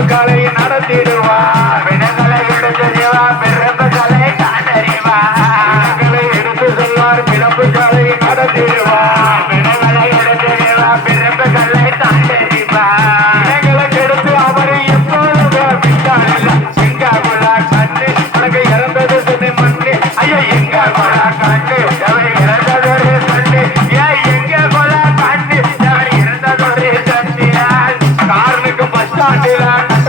Volcán Thank.